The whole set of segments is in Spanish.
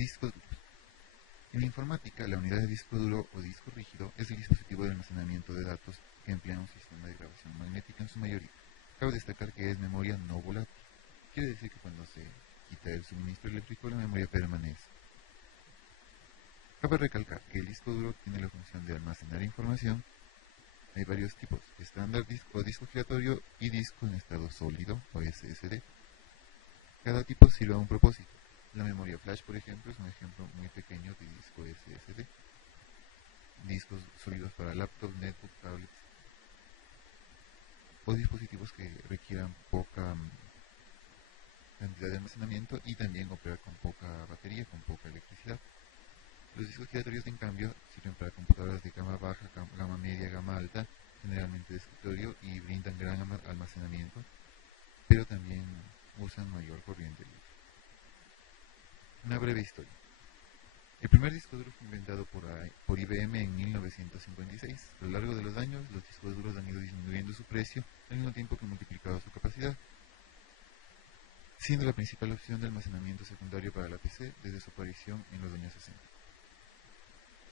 Discos duros. En la informática, la unidad de disco duro o disco rígido es el dispositivo de almacenamiento de datos que emplea un sistema de grabación magnética en su mayoría. Cabe destacar que es memoria no volátil. Quiere decir que cuando se quita el suministro eléctrico, la memoria permanece. Cabe recalcar que el disco duro tiene la función de almacenar información. Hay varios tipos: estándar o disco giratorio y disco en estado sólido o SSD. Cada tipo sirve a un propósito. La memoria flash, por ejemplo, es un ejemplo muy pequeño de disco SSD. Discos sólidos para laptops, netbooks, tablets o dispositivos que requieran poca cantidad de almacenamiento y también operar con poca batería, con poca electricidad. Los discos giratorios, en cambio, sirven para computadoras de gama baja, gama media, gama alta, generalmente de escritorio, y brindan gran almacenamiento, pero también usan mayor corriente libre. Una breve historia. El primer disco duro fue inventado por IBM en 1956. A lo largo de los años, los discos duros han ido disminuyendo su precio al mismo tiempo que multiplicado su capacidad, siendo la principal opción de almacenamiento secundario para la PC desde su aparición en los años 60.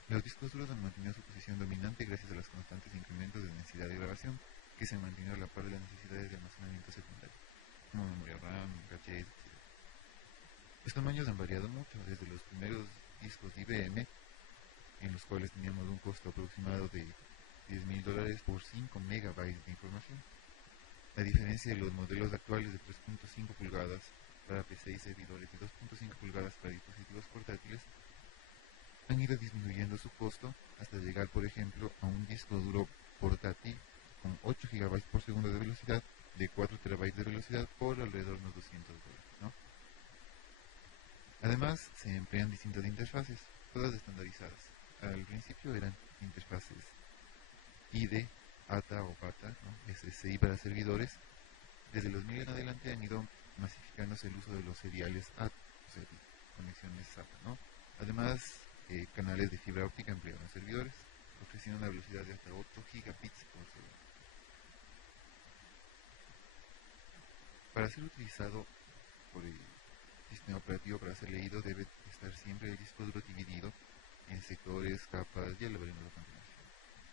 Los discos duros han mantenido su posición dominante gracias a los constantes incrementos de densidad de grabación que se han mantenido a la par de las necesidades de almacenamiento secundario, como memoria RAM, cachés, etc. Los tamaños han variado mucho, desde los primeros discos de IBM, en los cuales teníamos un costo aproximado de $10,000 por 5 megabytes de información. La diferencia de los modelos actuales de 3.5 pulgadas para PC y servidores y 2.5 pulgadas para dispositivos portátiles han ido disminuyendo su costo hasta llegar, por ejemplo, a un disco duro portátil con 8 GB por segundo de velocidad, de 4 TB de velocidad, por alrededor de unos $200, ¿no? Además, se emplean distintas interfaces, todas estandarizadas. Al principio eran interfaces IDE, ATA o PATA, ¿no? SSI para servidores. Desde los 2000 en adelante han ido masificándose el uso de los seriales ATA, o sea, conexiones SATA, ¿no? Además, canales de fibra óptica empleados en servidores, ofreciendo una velocidad de hasta 8 gigabits por segundo. Para ser utilizado por el sistema operativo, para ser leído, debe estar siempre el disco duro dividido en sectores, capas, ya lo veremos a continuación.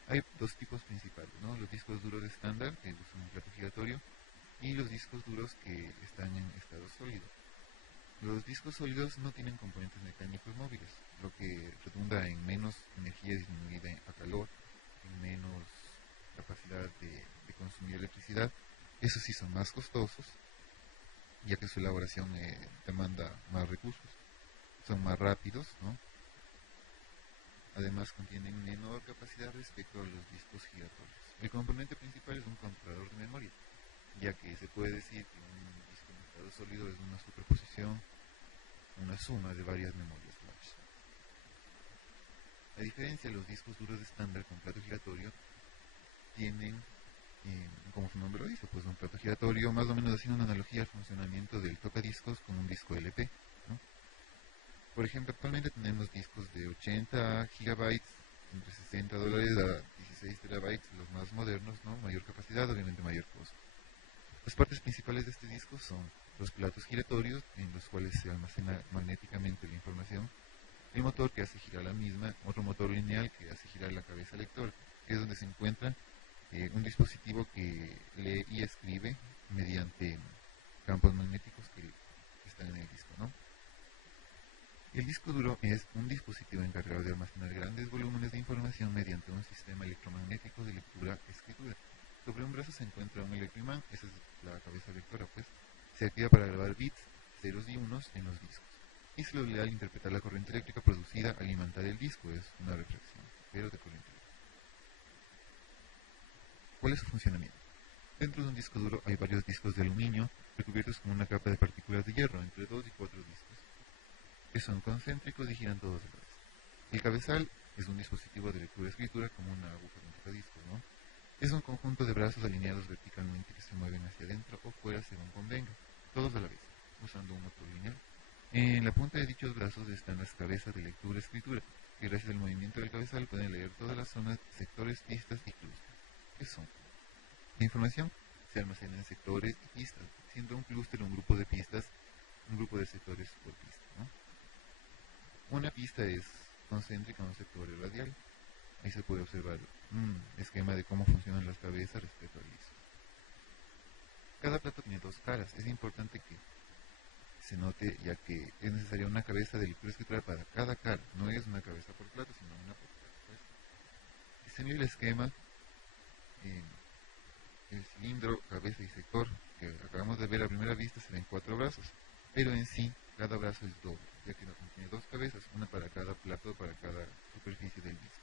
Hay dos tipos principales, ¿no? Los discos duros de estándar, que usan un plato giratorio, y los discos duros que están en estado sólido. Los discos sólidos no tienen componentes mecánicos móviles, lo que redunda en menos energía disminuida a calor, en menos capacidad de consumir electricidad. Esos sí son más costosos, ya que su elaboración demanda más recursos. Son más rápidos, ¿no? Además contienen menor capacidad respecto a los discos giratorios. El componente principal es un controlador de memoria, ya que se puede decir que un disco en estado sólido es una superposición, una suma de varias memorias flash. A diferencia de los discos duros de estándar con plato giratorio, tienen, como su nombre lo dice, pues un plato giratorio, más o menos haciendo una analogía al funcionamiento del tocadiscos con un disco LP, ¿no? Por ejemplo, actualmente tenemos discos de 80 gigabytes, entre $60 a 16 terabytes, los más modernos, ¿no? Mayor capacidad, obviamente mayor costo. Las partes principales de este disco son los platos giratorios, en los cuales se almacena magnéticamente la información, el motor que hace girar la misma, otro motor lineal que hace girar la cabeza lector, que es donde se encuentra un dispositivo que lee y escribe mediante campos magnéticos que están en el disco, ¿no? El disco duro es un dispositivo encargado de almacenar grandes volúmenes de información mediante un sistema electromagnético de lectura-escritura. Sobre un brazo se encuentra un electroimán, esa es la cabeza lectora, pues. Se activa para grabar bits, ceros y unos en los discos. Y se lo lee al interpretar la corriente eléctrica producida al alimentar el disco, es una reflexión, pero de corriente eléctrica. ¿Cuál es su funcionamiento? Dentro de un disco duro hay varios discos de aluminio recubiertos con una capa de partículas de hierro, entre 2 y 4 discos, que son concéntricos y giran todos a la vez. El cabezal es un dispositivo de lectura-escritura como una aguja de un tocadiscos, ¿no? Es un conjunto de brazos alineados verticalmente que se mueven hacia adentro o fuera según convenga, todos a la vez, usando un motor lineal. En la punta de dichos brazos están las cabezas de lectura-escritura, que gracias al movimiento del cabezal pueden leer todas las zonas, sectores, pistas y clústeres. ¿Qué son? La información se almacena en sectores y pistas, siendo un clúster un grupo de pistas, un grupo de sectores por pista, ¿no? Una pista es concéntrica en un sector radial. Ahí se puede observar un esquema de cómo funcionan las cabezas respecto al disco. Cada plato tiene dos caras. Es importante que se note, ya que es necesaria una cabeza de lectura escritura para cada cara. No es una cabeza por plato, sino una por plato. Pues. Si se mira el esquema, el cilindro, cabeza y sector que acabamos de ver a primera vista se ven 4 brazos, pero en sí cada brazo es doble, ya que tiene 2 cabezas, una para cada plato, para cada superficie del disco.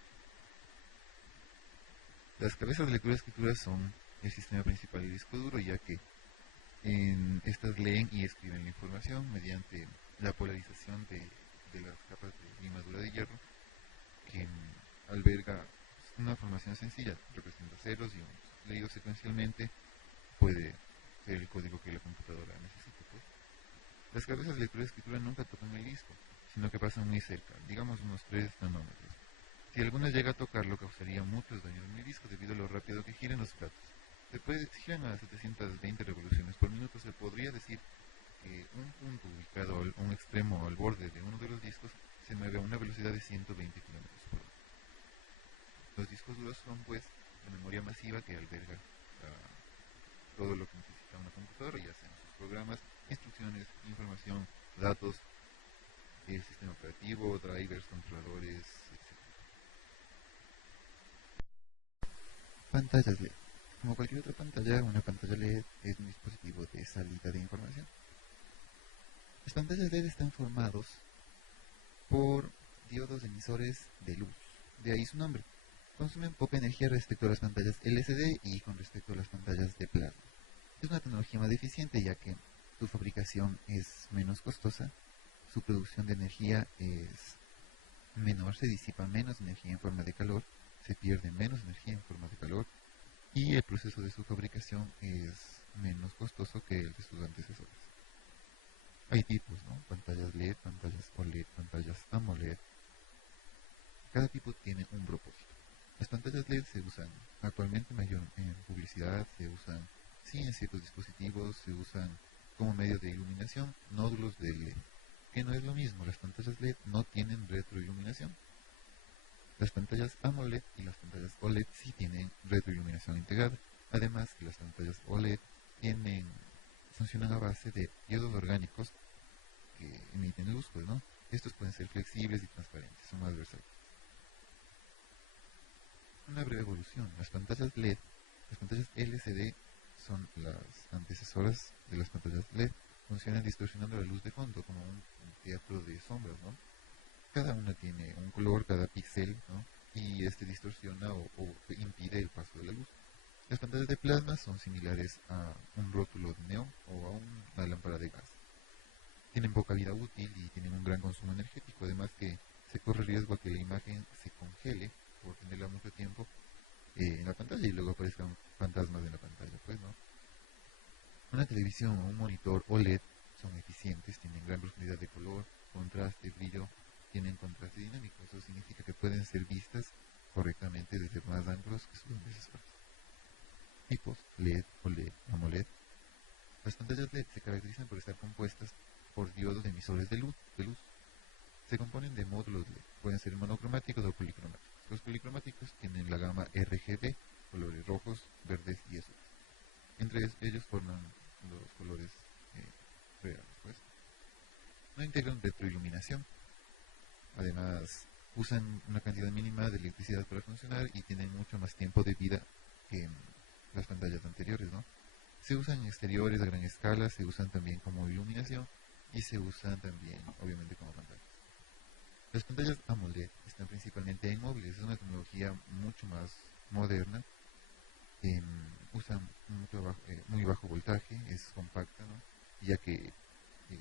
Las cabezas de lectura escritura son el sistema principal del disco duro, ya que estas leen y escriben la información mediante la polarización de las capas de limadura de hierro, que alberga una formación sencilla, representa ceros y unos. Leído secuencialmente puede ser el código que la computadora necesite. Pues. Las cabezas de lectura y escritura nunca tocan el disco, sino que pasan muy cerca, digamos unos 3 nanómetros. Si alguna llega a tocarlo, causaría muchos daños en el disco debido a lo rápido que giran los platos. Después, si giran a 720 revoluciones por minuto, se podría decir que un punto ubicado a un extremo o al borde de uno de los discos se mueve a una velocidad de 120 km por hora. Los discos duros son, pues, la memoria masiva que alberga todo lo que necesita una computadora, ya sean sus programas, instrucciones, información, datos, el sistema operativo, drivers, controladores, etc. Pantallas LED. Como cualquier otra pantalla, una pantalla LED es un dispositivo de salida de información. Las pantallas LED están formados por diodos emisores de luz, de ahí su nombre. Consumen poca energía respecto a las pantallas LCD y con respecto a las pantallas de plasma. Es una tecnología más eficiente ya que su fabricación es menos costosa, su producción de energía es menor, se disipa menos energía en forma de calor, se pierde menos energía en forma de calor y el proceso de su fabricación es menos costoso que el de sus antecesores. Hay tipos, ¿no? Pantallas LED, pantallas OLED, pantallas AMOLED. Cada tipo tiene un propósito. Las pantallas LED se usan actualmente mayor en publicidad, se usan en ciertos dispositivos, se usan como medio de iluminación, nódulos de LED, que no es lo mismo. Las pantallas LED no tienen retroiluminación. Las pantallas AMOLED y las pantallas OLED sí tienen retroiluminación integrada. Además que las pantallas OLED funcionan a base de diodos orgánicos que emiten luz, pues, ¿no? Estos pueden ser flexibles y transparentes, son más versátiles. Una breve evolución. Las pantallas LED, las pantallas LCD son las antecesoras de las pantallas LED. Funcionan distorsionando la luz de fondo como un teatro de sombras, ¿no? Cada una tiene un color, cada píxel, ¿no? Y este distorsiona o impide el paso de la luz. Las pantallas de plasma son similares a un rótulo de neón o a una lámpara de gas. Tienen poca vida útil y tienen un gran consumo energético, además que se corre riesgo a que la imagen se congele por tenerla mucho tiempo en la pantalla y luego aparezcan fantasmas en la pantalla, pues, ¿no? Una televisión o un monitor OLED son eficientes, tienen gran profundidad de color, contraste, brillo, tienen contraste dinámico. Eso significa que pueden ser vistas correctamente desde más ángulos que sus antecesores. Tipos: LED, OLED, AMOLED. Las pantallas LED se caracterizan por estar compuestas por diodos emisores de luz. Se componen de módulos LED, pueden ser monocromáticos o policromáticos. Los policromáticos tienen la gama RGB, colores rojos, verdes y azules. Entre ellos forman los colores reales, pues. No integran retroiluminación. Además, usan una cantidad mínima de electricidad para funcionar y tienen mucho más tiempo de vida que las pantallas anteriores, ¿no? Se usan en exteriores a gran escala, se usan también como iluminación y se usan también, obviamente, como pantallas. Las pantallas AMOLED están principalmente en móviles, es una tecnología mucho más moderna, usan muy bajo voltaje, es compacta, ¿no? Ya que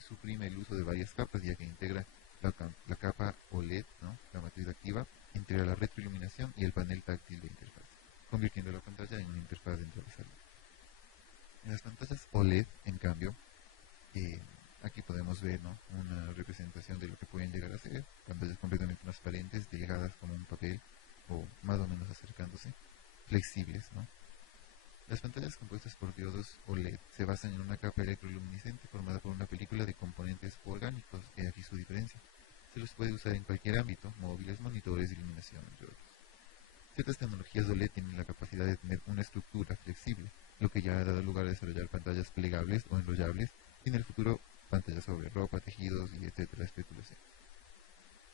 suprime el uso de varias capas, ya que integra la capa OLED, ¿no? La matriz activa, integra la retroiluminación y el panel táctil de interfaz, convirtiendo la pantalla en una interfaz de entrada y salida. En las pantallas OLED, en cambio, aquí podemos ver, ¿no?, una representación de lo que pueden llegar a ser pantallas completamente transparentes, delgadas como un papel o más o menos acercándose, flexibles, ¿no? Las pantallas compuestas por diodos OLED se basan en una capa electroluminiscente formada por una película de componentes orgánicos, y aquí su diferencia. Se los puede usar en cualquier ámbito, móviles, monitores, iluminación, entre otros. Ciertas tecnologías OLED tienen la capacidad de tener una estructura flexible, lo que ya ha dado lugar a desarrollar pantallas plegables o enrollables y en el futuro pantallas sobre ropa, tejidos y etcétera, especulación.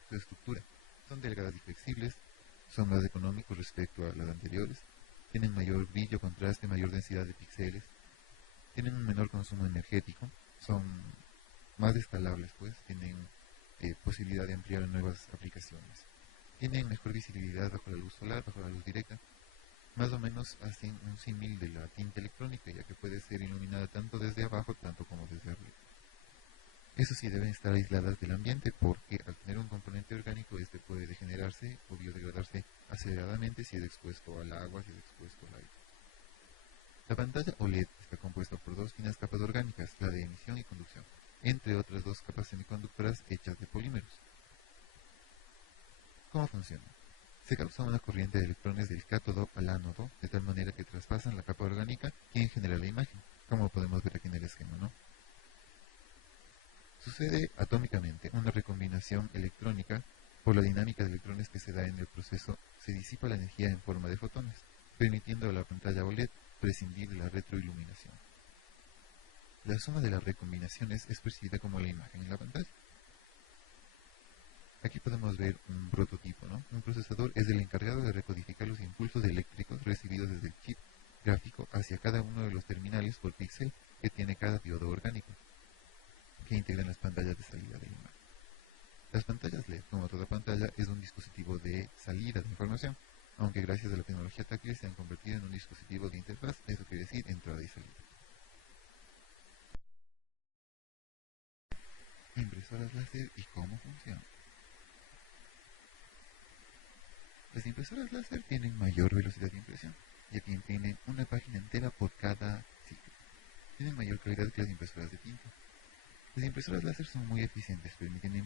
Su estructura son delgadas y flexibles, son más económicos respecto a las anteriores, tienen mayor brillo, contraste, mayor densidad de píxeles, tienen un menor consumo energético, son más escalables, pues, tienen posibilidad de ampliar a nuevas aplicaciones. Tienen mejor visibilidad bajo la luz solar, bajo la luz directa. Más o menos hacen un símil de la tinta electrónica, ya que puede ser iluminada tanto desde abajo tanto como desde arriba. Eso sí, deben estar aisladas del ambiente porque al tener un componente orgánico este puede degenerarse o biodegradarse aceleradamente si es expuesto al agua, si es expuesto al aire. La pantalla OLED está compuesta por dos finas capas orgánicas, la de emisión y conducción, entre otras dos capas semiconductoras hechas de polímeros. ¿Cómo funciona? Se causa una corriente de electrones del cátodo al ánodo de tal manera que traspasan la capa orgánica quien genera la imagen, como podemos ver aquí en el esquema, ¿no? Sucede atómicamente una recombinación electrónica. Por la dinámica de electrones que se da en el proceso, se disipa la energía en forma de fotones, permitiendo a la pantalla OLED prescindir de la retroiluminación. La suma de las recombinaciones es percibida como la imagen en la pantalla. Aquí podemos ver un prototipo, ¿no? Un procesador es el encargado de recodificar los impulsos eléctricos recibidos desde el chip gráfico hacia cada uno de los terminales por píxel que tiene cada diodo orgánico, que integran las pantallas de salida de imagen. Las pantallas LED, como toda pantalla, es un dispositivo de salida de información, aunque gracias a la tecnología táctil se han convertido en un dispositivo de interfaz, eso quiere decir entrada y salida. Impresoras láser y cómo funcionan. Las impresoras láser tienen mayor velocidad de impresión, ya que imprimen una página entera por cada ciclo. Tienen mayor calidad que las impresoras de tinta. Las impresoras láser son muy eficientes, permitiendo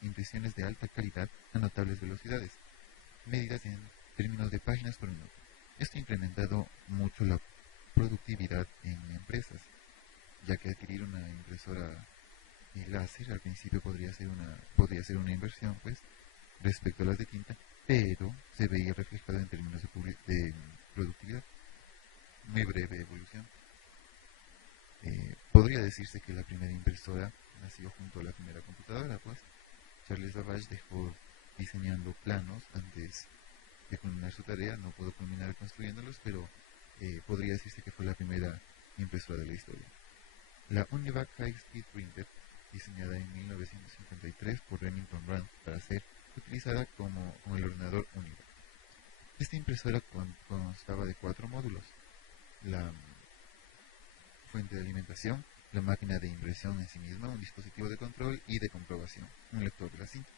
impresiones de alta calidad a notables velocidades, medidas en términos de páginas por minuto. Esto ha incrementado mucho la productividad en empresas, ya que adquirir una impresora láser al principio podría ser una inversión, pues, respecto a las de tinta, pero se veía reflejado en términos de productividad. Muy breve evolución. Podría decirse que la primera impresora nació junto a la primera computadora, pues. Charles Babbage dejó diseñando planos antes de culminar su tarea, no pudo culminar construyéndolos, pero podría decirse que fue la primera impresora de la historia. La Univac High Speed Printer, diseñada en 1953 por Remington Rand para ser utilizada con el ordenador Univac. Esta impresora constaba de 4 módulos: la fuente de alimentación, la máquina de impresión en sí misma, un dispositivo de control y de comprobación, un lector de la cinta.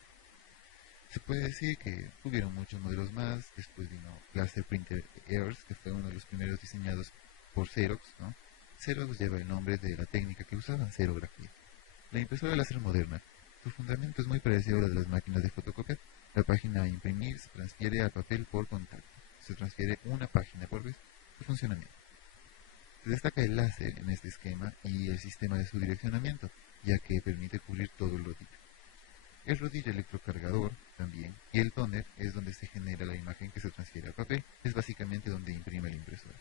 Se puede decir que hubieron muchos modelos más. Después vino Laser Printer Airs, que fue uno de los primeros diseñados por Xerox, ¿no? Xerox lleva el nombre de la técnica que usaban, xerografía. La impresora láser moderna. Su fundamento es muy parecido a la de las máquinas de fotocopiar. La página a imprimir se transfiere al papel por contacto. Se transfiere una página por vez. Su funcionamiento. Se destaca el láser en este esquema y el sistema de su direccionamiento, ya que permite cubrir todo el rodillo. El rodillo electrocargador también, y el tóner es donde se genera la imagen que se transfiere al papel, es básicamente donde imprime la impresora.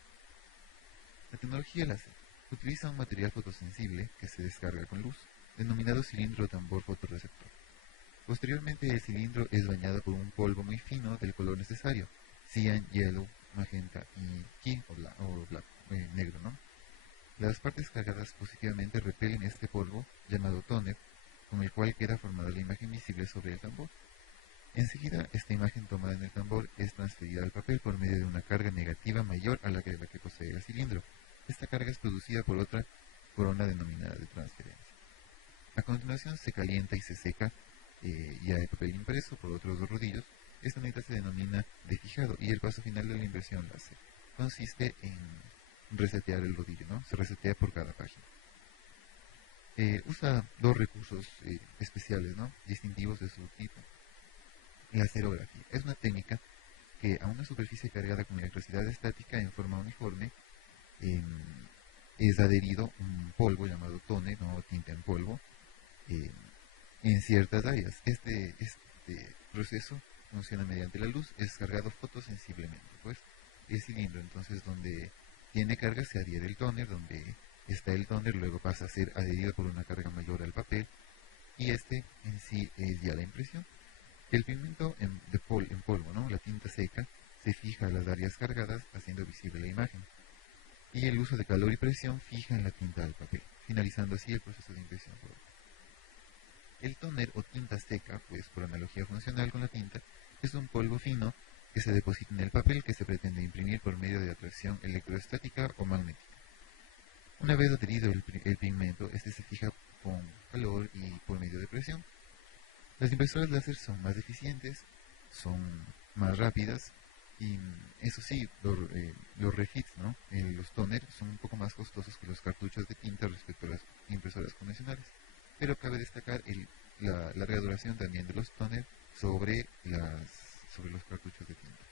La tecnología láser utiliza un material fotosensible que se descarga con luz, denominado cilindro tambor fotorreceptor. Posteriormente el cilindro es bañado por un polvo muy fino del color necesario, cyan, yellow, magenta y key negro, ¿no? Las partes cargadas positivamente repelen este polvo, llamado tóner, con el cual queda formada la imagen visible sobre el tambor. Enseguida, esta imagen tomada en el tambor es transferida al papel por medio de una carga negativa mayor a la que posee el cilindro. Esta carga es producida por otra corona denominada de transferencia. A continuación se calienta y se seca ya el papel impreso por otros dos rodillos. Esta unidad se denomina de fijado y el paso final de la impresión láser consiste en resetear el rodillo, ¿no? Se resetea por cada página. Usa dos recursos especiales, ¿no? Distintivos de su tipo. La xerografía es una técnica que a una superficie cargada con electricidad estática en forma uniforme es adherido un polvo llamado tóner, ¿no? Tinta en polvo, en ciertas áreas. Este proceso funciona mediante la luz, es cargado fotosensiblemente, pues el cilindro, entonces donde tiene carga se adhiere el tóner, donde está el tóner luego pasa a ser adherido por una carga mayor al papel y este en sí es ya la impresión. El pigmento en polvo, ¿no? La tinta seca, se fija a las áreas cargadas haciendo visible la imagen y el uso de calor y presión fija en la tinta al papel, finalizando así el proceso de impresión. El tóner o tinta seca, pues por analogía funcional con la tinta, es un polvo fino que se deposita en el papel que se pretende imprimir por medio de atracción electrostática o magnética. Una vez adherido el pigmento, este se fija con calor y por medio de presión. Las impresoras láser son más eficientes, son más rápidas y eso sí, los refits, ¿no? Los toners son un poco más costosos que los cartuchos de tinta respecto a las impresoras convencionales. Pero cabe destacar la larga duración también de los toners sobre los cartuchos de tinta.